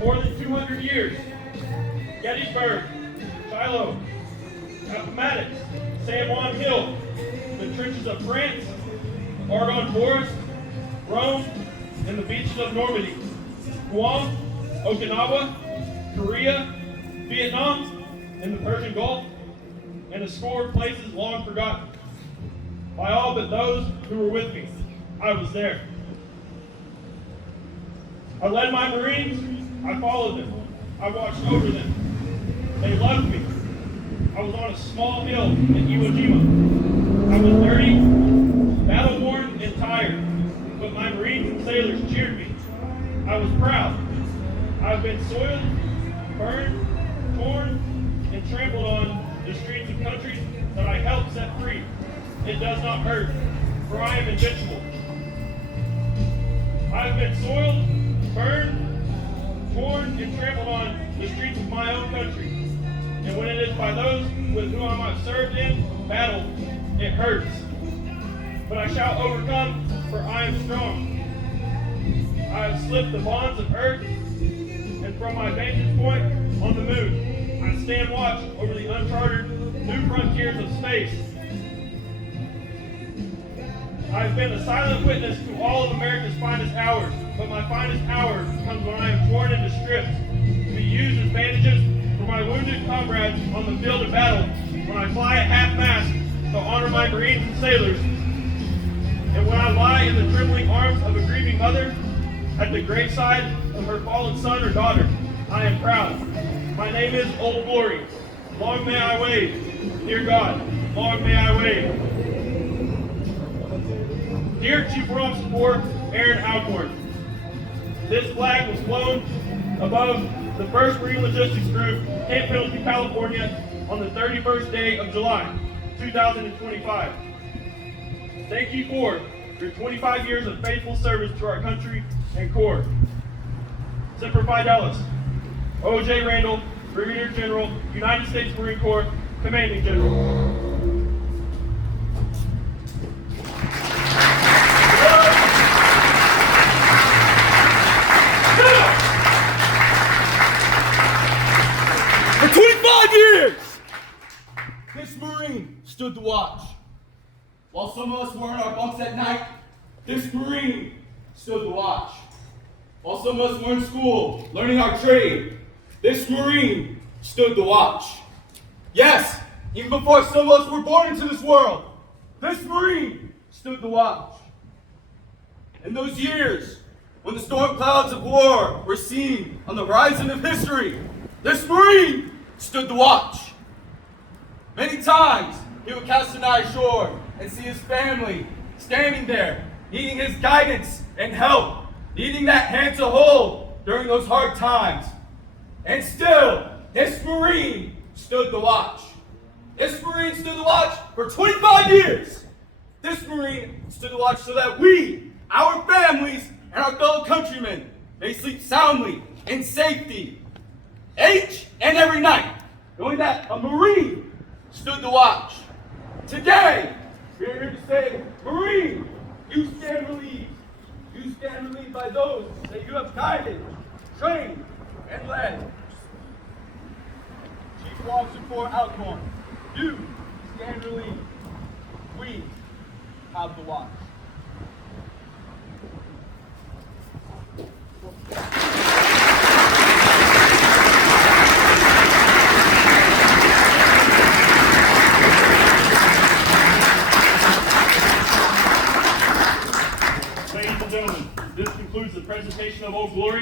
more than 200 years. Gettysburg, Shiloh, Appomattox, San Juan Hill, the trenches of France, Argonne Forest, Rome, and the beaches of Normandy, Guam, Okinawa, Korea, Vietnam, and the Persian Gulf, and a score of places long forgotten. By all but those who were with me, I was there. I led my Marines, I followed them, I watched over them. They loved me. I was on a small hill in Iwo Jima. I was dirty, battle-worn, and tired, but my Marines and sailors cheered me. I was proud. I've been soiled, burned, torn, and trampled on the streets of countries that I helped set free. It does not hurt, for I am invincible. I have been soiled, burned, torn, and trampled on the streets of my own country. And when it is by those with whom I have served in battle, it hurts. But I shall overcome, for I am strong. I have slipped the bonds of earth, and from my vantage point on the moon, I stand watch over the uncharted new frontiers of space. I have been a silent witness to all of America's finest hours, but my finest hour comes when I am torn into strips to be used as bandages for my wounded comrades on the field of battle, when I fly at half-mast to honor my Marines and sailors, and when I lie in the trembling arms of a grieving mother at the graveside of her fallen son or daughter. I am proud. My name is Old Glory. Long may I wave. Dear God, long may I wave. Dear Chief Warrant Officer Corps Aaron Alcorn, this flag was flown above the 1st Marine Logistics Group, Camp Pendleton, California, on the 31st day of July, 2025. Thank you for your 25 years of faithful service to our country and Corps. Semper Fidelis, O.J. Randall, Brigadier General, United States Marine Corps, Commanding General. For 25 years, this Marine stood the watch. While some of us were in our bunks at night, this Marine stood the watch. While some of us were in school, learning our trade, this Marine stood the watch. Yes, even before some of us were born into this world, this Marine stood the watch. In those years, when the storm clouds of war were seen on the horizon of history, this Marine stood the watch. Many times, he would cast an eye ashore and see his family standing there, needing his guidance and help, needing that hand to hold during those hard times. And still, this Marine stood the watch. This Marine stood the watch for 25 years. This Marine stood the watch so that we, our families, and our fellow countrymen may sleep soundly in safety each and every night, knowing that a Marine stood the watch. Today, we are here to say, Marine, you stand relieved. You stand relieved by those that you have guided, trained, and led. Chief Warrant Officer Corps Alcorn, you stand relieved. We have the watch. Ladies and gentlemen, this concludes the presentation of Old Glory.